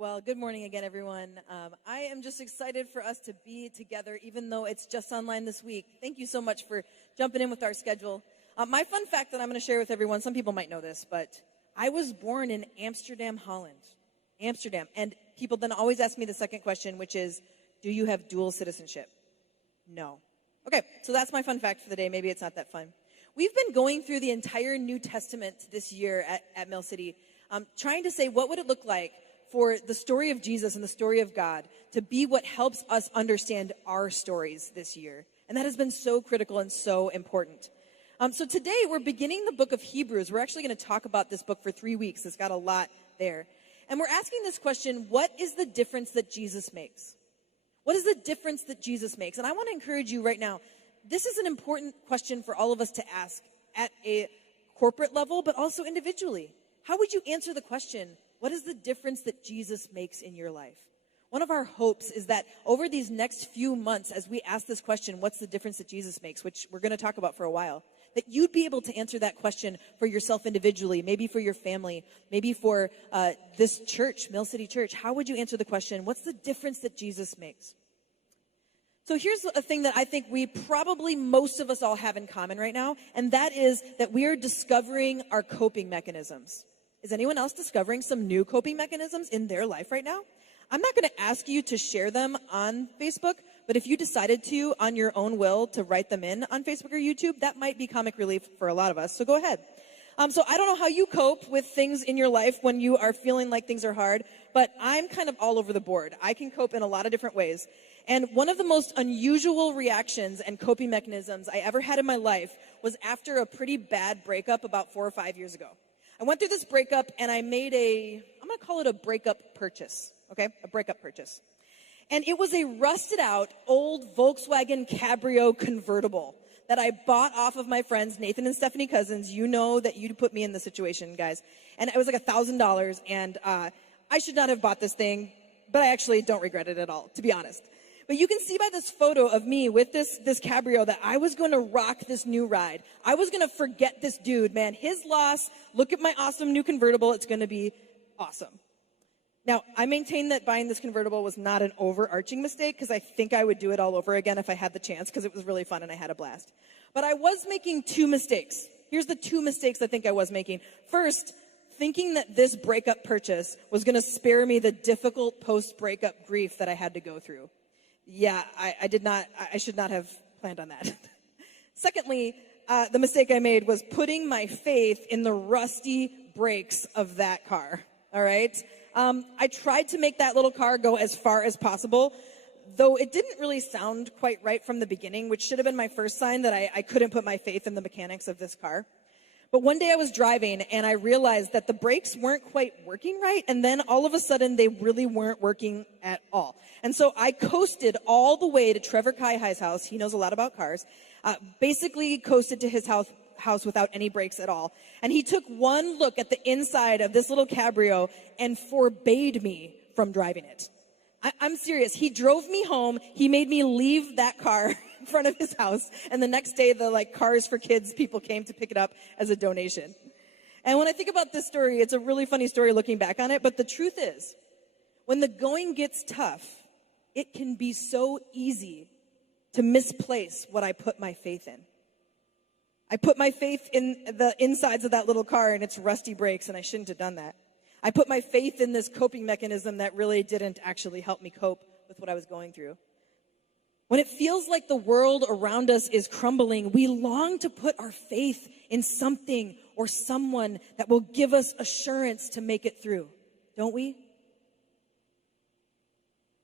Well, good morning again, everyone. I am just excited for us to be together, even though it's just online this week. Thank you so much for jumping in with our schedule. My fun fact that I'm going to share with everyone, some people might know this, but I was born in Amsterdam, Holland. Amsterdam. And people then always ask me the second question, which is, do you have dual citizenship? No. Okay, so that's my fun fact for the day. Maybe it's not that fun. We've been going through the entire New Testament this year at Mill City, trying to say what would it look like for the story of Jesus and the story of God to be what helps us understand our stories this year. And that has been so critical and so important. So today we're beginning the book of Hebrews. We're actually going to talk about this book for 3 weeks. It's got a lot there. And we're asking this question, what is the difference that Jesus makes? What is the difference that Jesus makes? And I want to encourage you right now, this is an important question for all of us to ask at a corporate level, but also individually. How would you answer the question, what is the difference that Jesus makes in your life? One of our hopes is that over these next few months, as we ask this question, what's the difference that Jesus makes, which we're going to talk about for a while, that you'd be able to answer that question for yourself individually, maybe for your family, maybe for this church, Mill City Church. How would you answer the question, what's the difference that Jesus makes? So here's a thing that I think we probably most of us all have in common right now, and that is that we are discovering our coping mechanisms. Is anyone else discovering some new coping mechanisms in their life right now? I'm not going to ask you to share them on Facebook, but if you decided to, on your own will, to write them in on Facebook or YouTube, that might be comic relief for a lot of us, so go ahead. So I don't know how you cope with things in your life when you are feeling like things are hard, but I'm kind of all over the board. I can cope in a lot of different ways. And one of the most unusual reactions and coping mechanisms I ever had in my life was after a pretty bad breakup about 4 or 5 years ago. I went through this breakup and I made I'm going to call it a breakup purchase, okay? A breakup purchase. And it was a rusted out old Volkswagen Cabrio convertible that I bought off of my friends, Nathan and Stephanie Cousins. You know that you'd put me in the situation, guys. And it was like $1,000, and I should not have bought this thing, but I actually don't regret it at all, to be honest. But you can see by this photo of me with this Cabrio that I was going to rock this new ride. I was going to forget this dude, man. His loss, look at my awesome new convertible. It's going to be awesome. Now, I maintain that buying this convertible was not an overarching mistake because I think I would do it all over again if I had the chance because it was really fun and I had a blast. But I was making 2 mistakes. Here's the 2 mistakes I think I was making. First, thinking that this breakup purchase was going to spare me the difficult post-breakup grief that I had to go through. Yeah, I should not have planned on that. Secondly, the mistake I made was putting my faith in the rusty brakes of that car, all right? I tried to make that little car go as far as possible, though it didn't really sound quite right from the beginning, which should have been my first sign that I couldn't put my faith in the mechanics of this car. But one day I was driving and I realized that the brakes weren't quite working right, and then all of a sudden they really weren't working at all. And so I coasted all the way to Trevor Kaihai's house. He knows a lot about cars. Basically coasted to his house without any brakes at all. And he took one look at the inside of this little Cabrio and forbade me from driving it. I'm serious. He drove me home. He made me leave that car in front of his house. And the next day, the Cars for Kids people came to pick it up as a donation. And when I think about this story, it's a really funny story looking back on it. But the truth is, when the going gets tough, it can be so easy to misplace what I put my faith in. I put my faith in the insides of that little car and its rusty brakes, and I shouldn't have done that. I put my faith in this coping mechanism that really didn't actually help me cope with what I was going through. When it feels like the world around us is crumbling, we long to put our faith in something or someone that will give us assurance to make it through, don't we?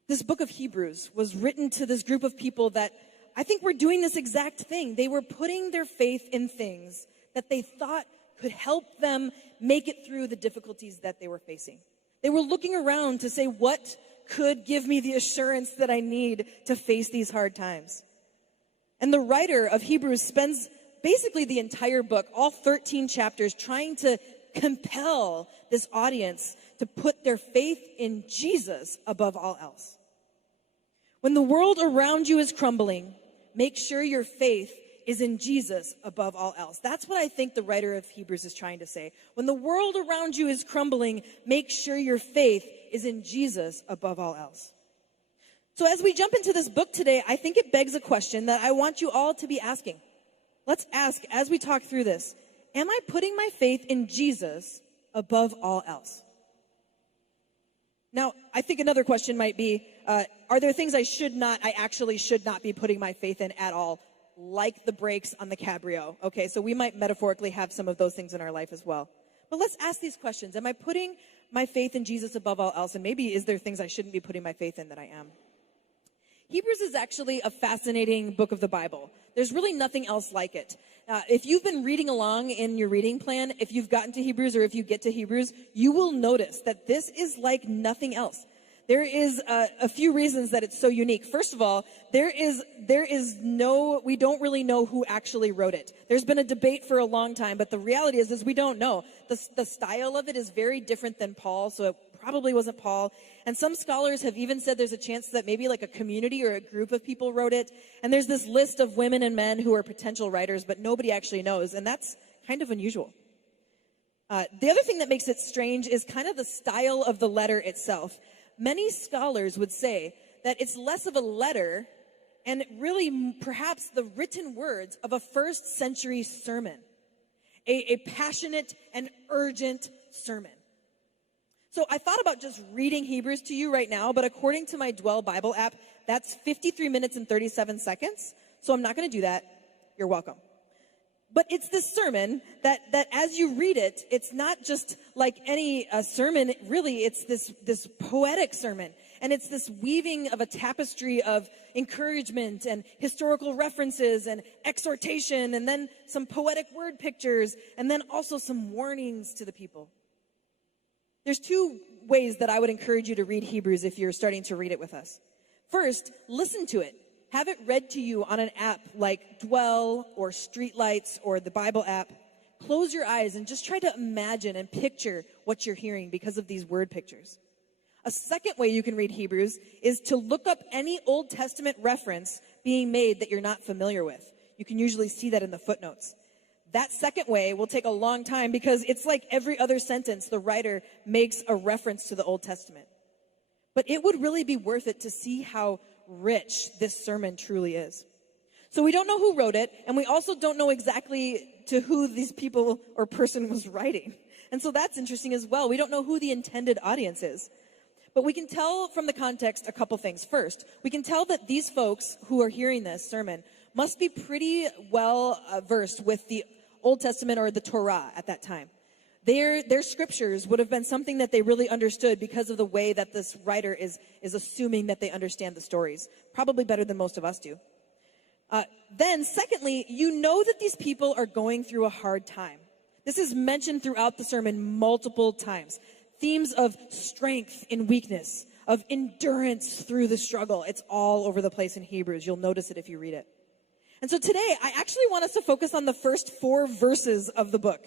This book of Hebrews was written to this group of people that I think were doing this exact thing. They were putting their faith in things that they thought could help them make it through the difficulties that they were facing. They were looking around to say, what could give me the assurance that I need to face these hard times? And the writer of Hebrews spends basically the entire book, all 13 chapters, trying to compel this audience to put their faith in Jesus above all else. When the world around you is crumbling, make sure your faith is in Jesus above all else. That's what I think the writer of Hebrews is trying to say. When the world around you is crumbling, make sure your faith is in Jesus above all else. So as we jump into this book today, I think it begs a question that I want you all to be asking. Let's ask, as we talk through this, am I putting my faith in Jesus above all else? Now, I think another question might be, are there things I actually should not be putting my faith in at all, like the brakes on the Cabrio? Okay, so we might metaphorically have some of those things in our life as well. But let's ask these questions. Am I putting my faith in Jesus above all else? And maybe is there things I shouldn't be putting my faith in that I am? Hebrews is actually a fascinating book of the Bible. There's really nothing else like it. If you've been reading along in your reading plan, if you've gotten to Hebrews or if you get to Hebrews, you will notice that this is like nothing else. There is a few reasons that it's so unique. First of all, we don't really know who actually wrote it. There's been a debate for a long time, but the reality is we don't know. The style of it is very different than Paul, so it probably wasn't Paul. And some scholars have even said there's a chance that maybe like a community or a group of people wrote it. And there's this list of women and men who are potential writers, but nobody actually knows. And that's kind of unusual. The other thing that makes it strange is kind of the style of the letter itself. Many scholars would say that it's less of a letter and really perhaps the written words of a first century sermon, a passionate and urgent sermon. So I thought about just reading Hebrews to you right now, but according to my Dwell Bible app, that's 53 minutes and 37 seconds. So I'm not going to do that. You're welcome. But it's this sermon that as you read it, it's not just like any sermon. Really, it's this poetic sermon. And it's this weaving of a tapestry of encouragement and historical references and exhortation, and then some poetic word pictures, and then also some warnings to the people. There's two ways that I would encourage you to read Hebrews if you're starting to read it with us. First, listen to it. Have it read to you on an app like Dwell or Streetlights or the Bible app. Close your eyes and just try to imagine and picture what you're hearing because of these word pictures. A second way you can read Hebrews is to look up any Old Testament reference being made that you're not familiar with. You can usually see that in the footnotes. That second way will take a long time because it's like every other sentence the writer makes a reference to the Old Testament. But it would really be worth it to see how rich this sermon truly is. So we don't know who wrote it, and we also don't know exactly to who these people or person was writing. And so that's interesting as well. We don't know who the intended audience is. But we can tell from the context a couple things. First, we can tell that these folks who are hearing this sermon must be pretty well versed with the Old Testament or the Torah at that time. Their scriptures would have been something that they really understood because of the way that this writer is assuming that they understand the stories. Probably better than most of us do. Then, secondly, you know that these people are going through a hard time. This is mentioned throughout the sermon multiple times. Themes of strength in weakness, of endurance through the struggle. It's all over the place in Hebrews. You'll notice it if you read it. And so today, I actually want us to focus on the first 4 verses of the book.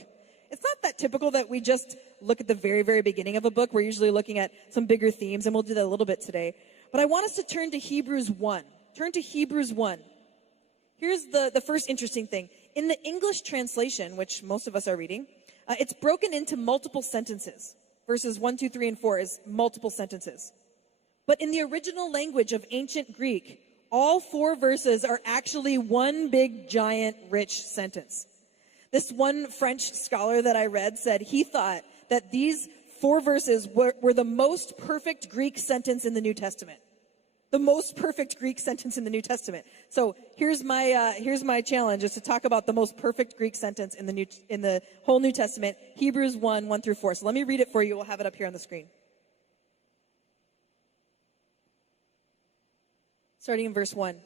It's not that typical that we just look at the very, very beginning of a book. We're usually looking at some bigger themes, and we'll do that a little bit today. But I want us to turn to Hebrews 1. Turn to Hebrews 1. Here's the first interesting thing. In the English translation, which most of us are reading, it's broken into multiple sentences. Verses 1, 2, 3, and 4 is multiple sentences. But in the original language of ancient Greek, all 4 verses are actually one big, giant, rich sentence. This one French scholar that I read said he thought that these 4 verses were the most perfect Greek sentence in the New Testament. The most perfect Greek sentence in the New Testament. So here's my challenge, is to talk about the most perfect Greek sentence in the whole New Testament, Hebrews 1, 1 through 4. So let me read it for you. We'll have it up here on the screen. Starting in verse 1.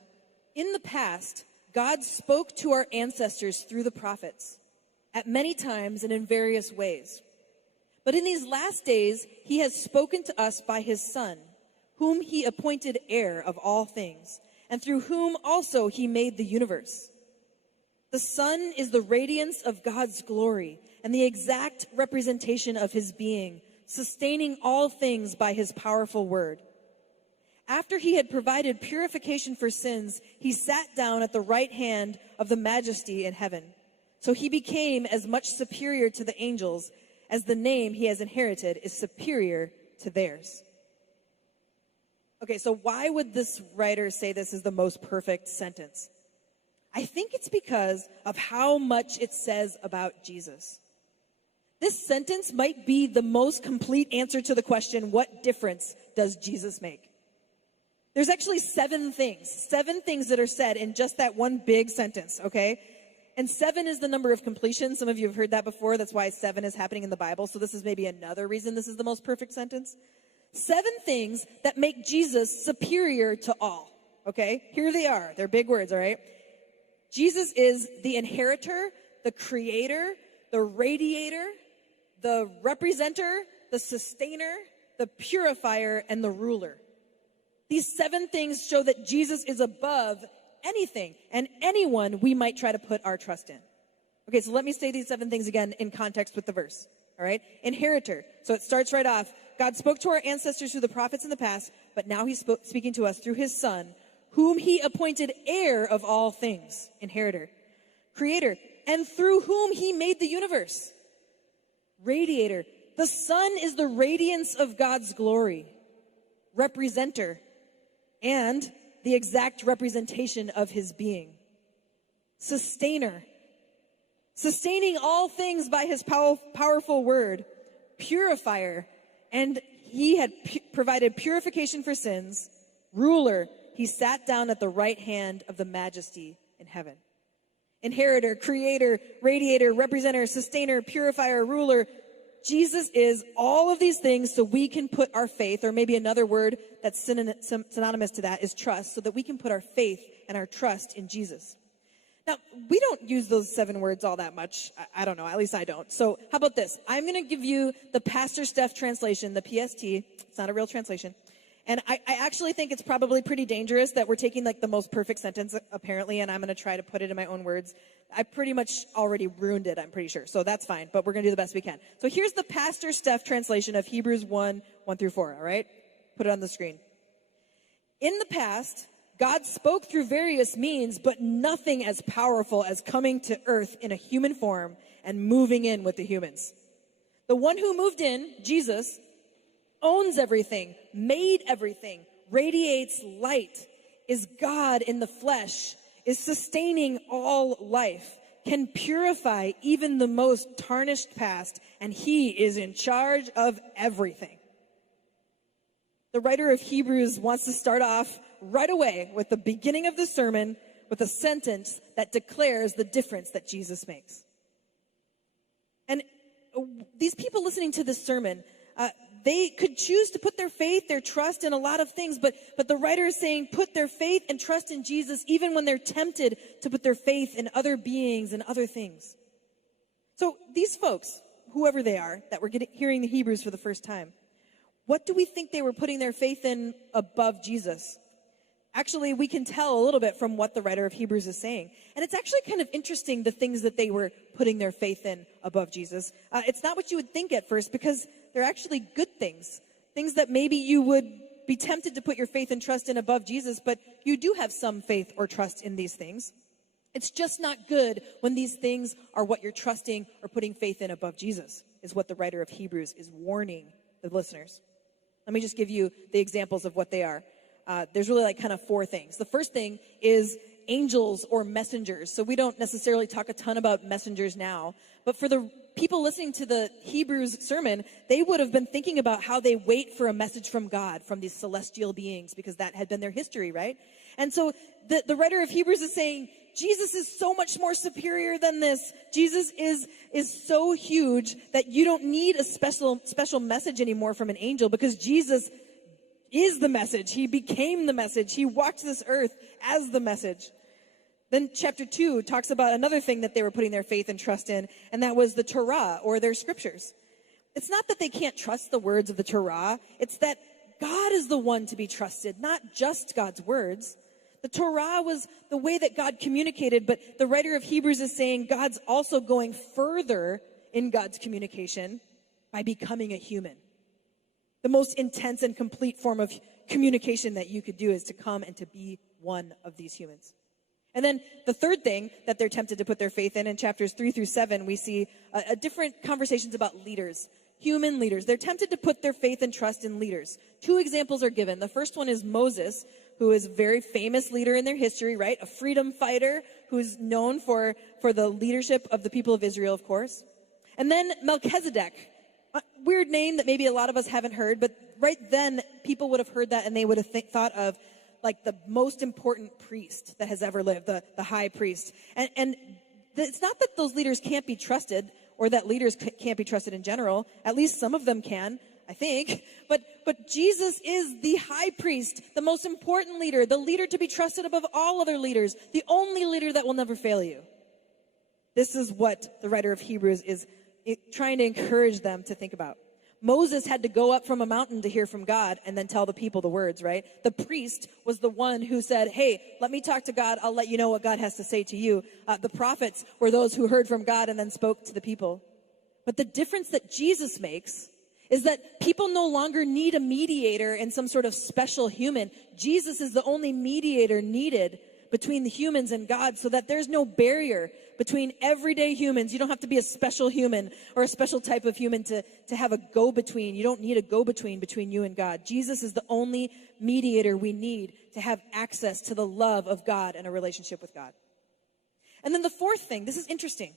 In the past, God spoke to our ancestors through the prophets at many times and in various ways. But in these last days, he has spoken to us by his Son, whom he appointed heir of all things, and through whom also he made the universe. The Son is the radiance of God's glory and the exact representation of his being, sustaining all things by his powerful word. After he had provided purification for sins, he sat down at the right hand of the Majesty in heaven. So he became as much superior to the angels as the name he has inherited is superior to theirs. Okay, so why would this writer say this is the most perfect sentence? I think it's because of how much it says about Jesus. This sentence might be the most complete answer to the question, what difference does Jesus make? There's actually 7 things that are said in just that one big sentence, okay? And 7 is the number of completion. Some of you have heard that before. That's why 7 is happening in the Bible. So this is maybe another reason this is the most perfect sentence. 7 things that make Jesus superior to all, okay? Here they are. They're big words, all right? Jesus is the inheritor, the creator, the radiator, the representer, the sustainer, the purifier, and the ruler. These 7 things show that Jesus is above anything and anyone we might try to put our trust in. Okay, so let me say these 7 things again in context with the verse, all right? Inheritor. So it starts right off. God spoke to our ancestors through the prophets in the past, but now he's speaking to us through his son, whom he appointed heir of all things. Inheritor. Creator. And through whom he made the universe. Radiator. The sun is the radiance of God's glory. Representer. And the exact representation of his being. Sustainer. Sustaining all things by his powerful word. Purifier. And he had provided purification for sins. Ruler. He sat down at the right hand of the majesty in heaven. Inheritor, creator, radiator, representer, sustainer, purifier, ruler. Jesus is all of these things so we can put our faith, or maybe another word that's synonymous to that is trust, so that we can put our faith and our trust in Jesus. Now, we don't use those 7 words all that much. I don't know, at least I don't. So how about this? I'm going to give you the Pastor Steph translation, the PST. It's not a real translation. And I actually think it's probably pretty dangerous that we're taking like the most perfect sentence, apparently, and I'm going to try to put it in my own words. I pretty much already ruined it, I'm pretty sure. So that's fine, but we're going to do the best we can. So here's the Pastor Steph translation of Hebrews 1, 1 through 4, all right? Put it on the screen. In the past, God spoke through various means, but nothing as powerful as coming to earth in a human form and moving in with the humans. The one who moved in, Jesus, owns everything, made everything, radiates light, is God in the flesh, is sustaining all life, can purify even the most tarnished past, and he is in charge of everything. The writer of Hebrews wants to start off right away with the beginning of the sermon with a sentence that declares the difference that Jesus makes. And these people listening to this sermon, they could choose to put their faith, their trust in a lot of things, but the writer is saying put their faith and trust in Jesus even when they're tempted to put their faith in other beings and other things. So these folks, whoever they are, that were hearing the Hebrews for the first time, what do we think they were putting their faith in above Jesus? Actually, we can tell a little bit from what the writer of Hebrews is saying. And it's actually kind of interesting, the things that they were putting their faith in above Jesus. It's not what you would think at first, because they're actually good things. Things that maybe you would be tempted to put your faith and trust in above Jesus, but you do have some faith or trust in these things. It's just not good when these things are what you're trusting or putting faith in above Jesus, is what the writer of Hebrews is warning the listeners. Let me just give you the examples of what they are. There's really like kind of 4 things. The first thing is angels or messengers. So we don't necessarily talk a ton about messengers now, but for the people listening to the Hebrews sermon, they would have been thinking about how they wait for a message from God, from these celestial beings, because that had been their history, right? And so the writer of Hebrews is saying, Jesus is so much more superior than this. Jesus is so huge that you don't need a special message anymore from an angel, because Jesus is the message. He became the message. He walked this earth as the message. Then chapter 2 talks about another thing that they were putting their faith and trust in, and that was the Torah, or their scriptures. It's not that they can't trust the words of the Torah. It's that God is the one to be trusted, not just God's words. The Torah was the way that God communicated, but the writer of Hebrews is saying God's also going further in God's communication by becoming a human. The most intense and complete form of communication that you could do is to come and to be one of these humans. And then the third thing that they're tempted to put their faith in chapters 3 through 7, we see different conversations about leaders. human leaders. They're tempted to put their faith and trust in leaders. Two examples are given. The first one is Moses, who is a very famous leader in their history, right? A freedom fighter who's known for the leadership of the people of Israel, of course. And then Melchizedek, a weird name that maybe a lot of us haven't heard, but right then people would have heard that and they would have thought of like the most important priest that has ever lived, the high priest. And it's not that those leaders can't be trusted or that leaders can't be trusted in general. At least some of them can, I think. But Jesus is the high priest, the most important leader, the leader to be trusted above all other leaders, the only leader that will never fail you. This is what the writer of Hebrews is trying to encourage them to think about. Moses had to go up from a mountain to hear from God and then tell the people the words, right? The priest was the one who said, hey, let me talk to God. I'll let you know what God has to say to you. The prophets were those who heard from God and then spoke to the people. But the difference that Jesus makes is that people no longer need a mediator and some sort of special human. Jesus is the only mediator needed between the humans and God, so that there's no barrier between everyday humans. You don't have to be a special human or a special type of human to have a go-between. You don't need a go-between between you and God. Jesus is the only mediator we need to have access to the love of God and a relationship with God. And then the fourth thing, this is interesting.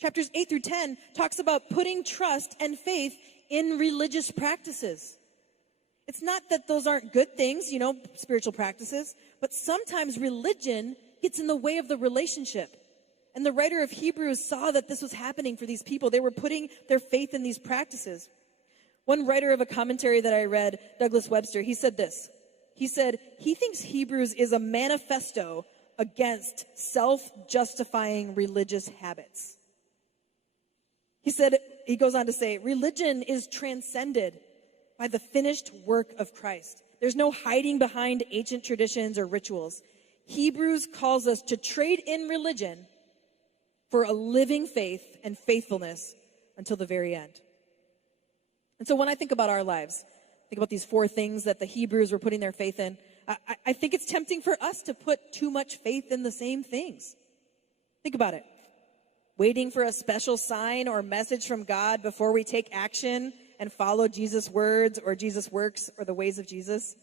Chapters 8 through 10 talks about putting trust and faith in religious practices. It's not that those aren't good things, spiritual practices, but sometimes religion gets in the way of the relationship. And the writer of Hebrews saw that this was happening for these people. They were putting their faith in these practices. One writer of a commentary that I read, Douglas Webster, he said this. He said, he thinks Hebrews is a manifesto against self-justifying religious habits. He goes on to say, religion is transcended by the finished work of Christ. There's no hiding behind ancient traditions or rituals. Hebrews calls us to trade in religion for a living faith and faithfulness until the very end. And so when I think about our lives, think about these four things that the Hebrews were putting their faith in, I think it's tempting for us to put too much faith in the same things. Think about it. Waiting for a special sign or message from God before we take action and follow Jesus' words or Jesus' works or the ways of Jesus.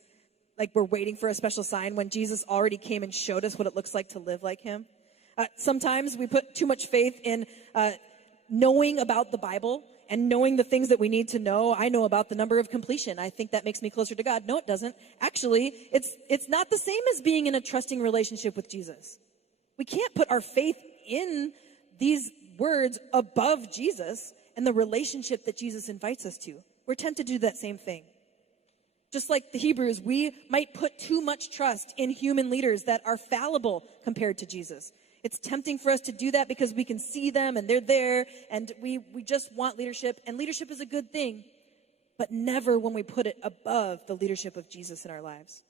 Like we're waiting for a special sign when Jesus already came and showed us what it looks like to live like him. Sometimes we put too much faith in knowing about the Bible and knowing the things that we need to know. I know about the number of completion. I think that makes me closer to God. No, it doesn't. Actually, it's not the same as being in a trusting relationship with Jesus. We can't put our faith in these words above Jesus and the relationship that Jesus invites us to. We're tempted to do that same thing. Just like the Hebrews, we might put too much trust in human leaders that are fallible compared to Jesus. It's tempting for us to do that because we can see them and they're there and we just want leadership, and leadership is a good thing, but never when we put it above the leadership of Jesus in our lives.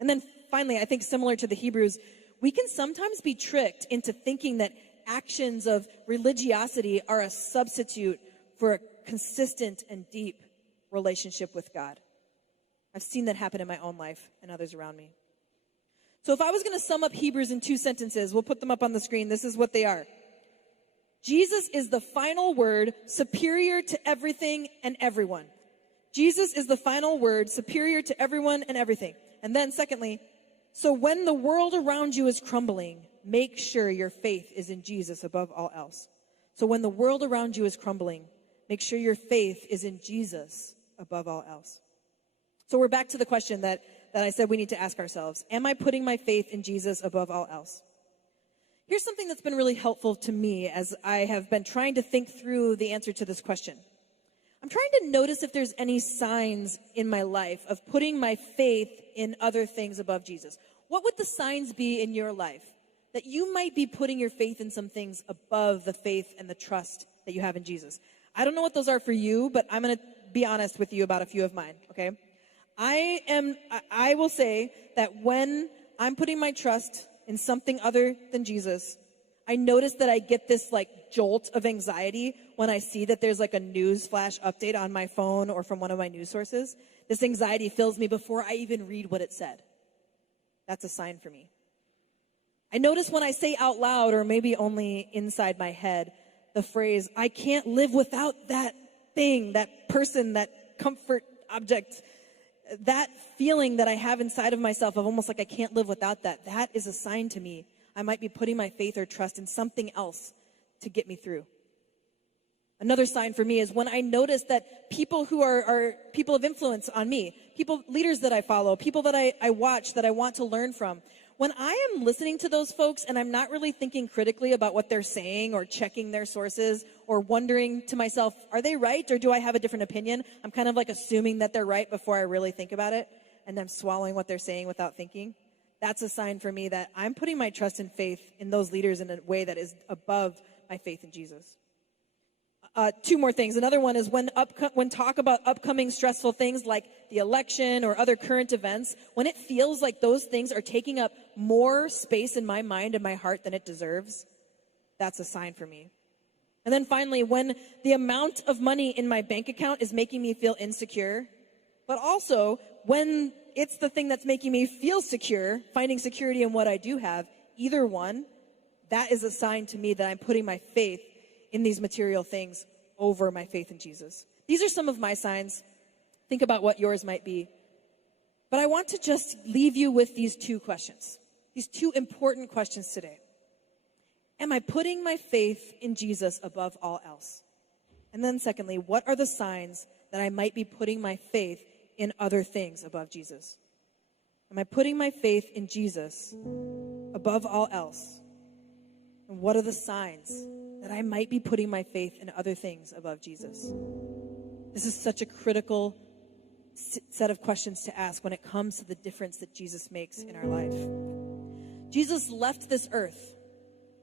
And then finally, I think similar to the Hebrews, we can sometimes be tricked into thinking that actions of religiosity are a substitute for a consistent and deep relationship with God. I've seen that happen in my own life and others around me. So if I was going to sum up Hebrews in 2 sentences, we'll put them up on the screen. This is what they are. Jesus is the final word, superior to everything and everyone. Jesus is the final word, superior to everyone and everything. And then secondly, so when the world around you is crumbling, make sure your faith is in Jesus above all else. So when the world around you is crumbling, make sure your faith is in Jesus above all else. So we're back to the question that I said we need to ask ourselves. Am I putting my faith in Jesus above all else? Here's something that's been really helpful to me as I have been trying to think through the answer to this question. I'm trying to notice if there's any signs in my life of putting my faith in other things above Jesus. What would the signs be in your life that you might be putting your faith in some things above the faith and the trust that you have in Jesus? I don't know what those are for you, but I'm going to be honest with you about a few of mine, okay? I will say that when I'm putting my trust in something other than Jesus, I notice that I get this jolt of anxiety when I see that there's a news flash update on my phone or from one of my news sources. This anxiety fills me before I even read what it said. That's a sign for me. I notice when I say out loud, or maybe only inside my head, the phrase, I can't live without that thing, that person, that comfort object, that feeling that I have inside of myself of almost like I can't live without that, that is a sign to me I might be putting my faith or trust in something else to get me through. Another sign for me is when I notice that people who are people of influence on me, leaders that I follow, people that I watch, that I want to learn from, when I am listening to those folks and I'm not really thinking critically about what they're saying or checking their sources or wondering to myself, are they right or do I have a different opinion? I'm kind of like assuming that they're right before I really think about it, and I'm swallowing what they're saying without thinking. That's a sign for me that I'm putting my trust and faith in those leaders in a way that is above my faith in Jesus. Two more things. Another one is when talk about upcoming stressful things like the election or other current events, when it feels like those things are taking up more space in my mind and my heart than it deserves, that's a sign for me. And then finally, when the amount of money in my bank account is making me feel insecure, but also when it's the thing that's making me feel secure, finding security in what I do have, either one, that is a sign to me that I'm putting my faith in these material things over my faith in Jesus. These are some of my signs. Think about what yours might be. But I want to just leave you with these two questions, these two important questions today. Am I putting my faith in Jesus above all else? And then secondly, what are the signs that I might be putting my faith in other things above Jesus? Am I putting my faith in Jesus above all else? And what are the signs that I might be putting my faith in other things above Jesus? This is such a critical set of questions to ask when it comes to the difference that Jesus makes in our life. Jesus left this earth,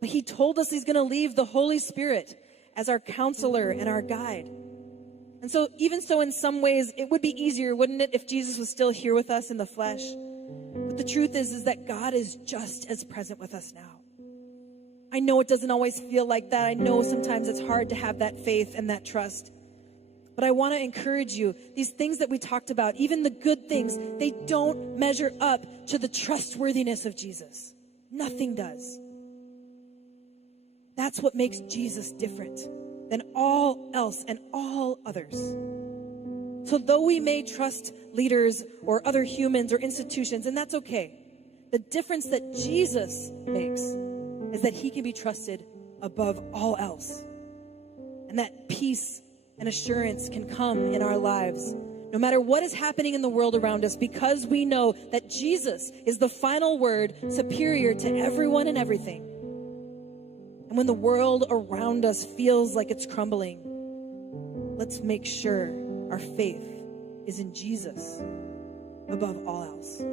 but he told us he's going to leave the Holy Spirit as our counselor and our guide. And so even so, in some ways, it would be easier, wouldn't it, if Jesus was still here with us in the flesh? But the truth is that God is just as present with us now. I know it doesn't always feel like that. I know sometimes it's hard to have that faith and that trust. But I want to encourage you, these things that we talked about, even the good things, they don't measure up to the trustworthiness of Jesus. Nothing does. That's what makes Jesus different than all else and all others. So though we may trust leaders or other humans or institutions, and that's okay, the difference that Jesus makes is that he can be trusted above all else. And that peace and assurance can come in our lives, no matter what is happening in the world around us, because we know that Jesus is the final word, superior to everyone and everything. And when the world around us feels like it's crumbling, let's make sure our faith is in Jesus above all else.